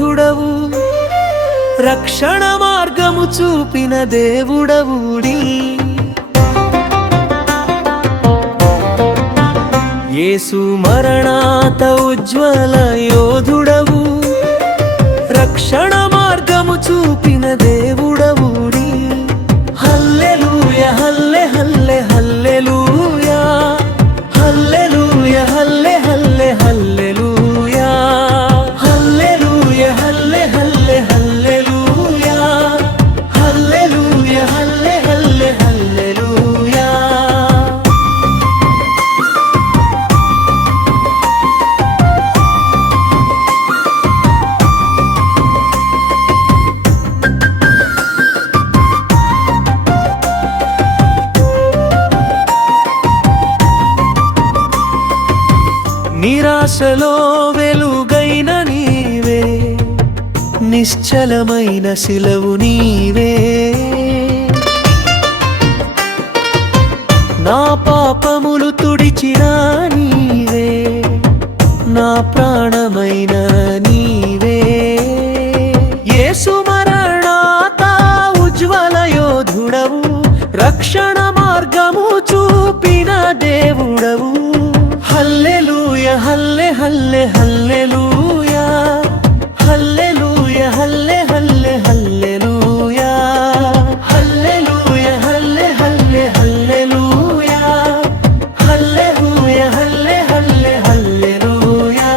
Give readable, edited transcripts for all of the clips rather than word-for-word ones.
యోధుడవు, రక్షణ మార్గము చూపిన దేవుడవుడి. యేసు మరణాత ఉజ్వల యోధుడవు, రక్షణ మార్గము చూపిన దేవుడవుడి. హల్లెలూయా హల్లె హల్లె హల్లెలూయా, హల్లెలూయా హల్లె హల్లె హల్లెలూయా, హల్లెలూయా హల్లె హల్లె హల్లెలూయా, హల్లెలూయా హల్లె హల్లె హల్లెలూయా. నిరాశలో వెలుగైన నీవే, నిశ్చలమైన శిలవు నీవే. నా పాపములు తుడిచిన నీవే, నా ప్రాణమైన నీవే. యేసు మరణాత ఉజ్వల యోధుడవు, రక్షణ మార్గము చూపిన దేవుడవు. హల్లెలూయా హల్లె హల్లె హల్లెలూయా, హల్లెలూయా హల్లె హల్లె హల్లెలూయా, హల్లెలూయా హల్లె హల్లె హల్లెలూయా, హల్లెలూయా హల్లె హల్లె హల్లెలూయా.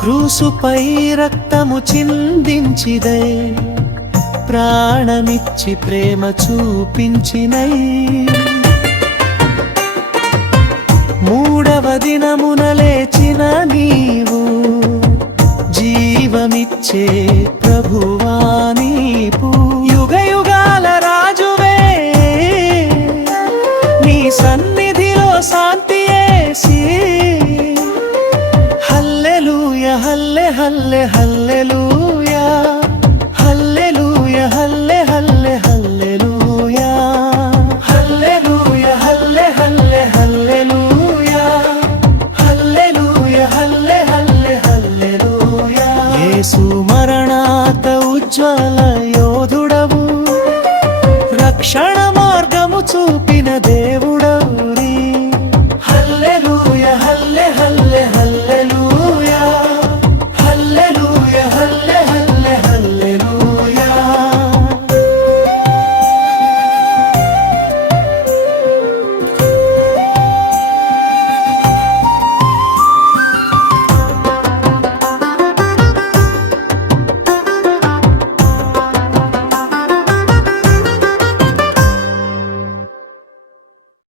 క్రూసుపై రక్తము చిందించిదై, ప్రాణమిచ్చి ప్రేమ చూపించినై. మూడవ దినమున లేచిన నీవు, జీవమిచ్చే ప్రభువా నీవు. యుగ యుగాల రాజువే, నీ సన్నిధిలో శాంతి యేసి. హల్లెలూయా హల్లె హల్లె హల్లె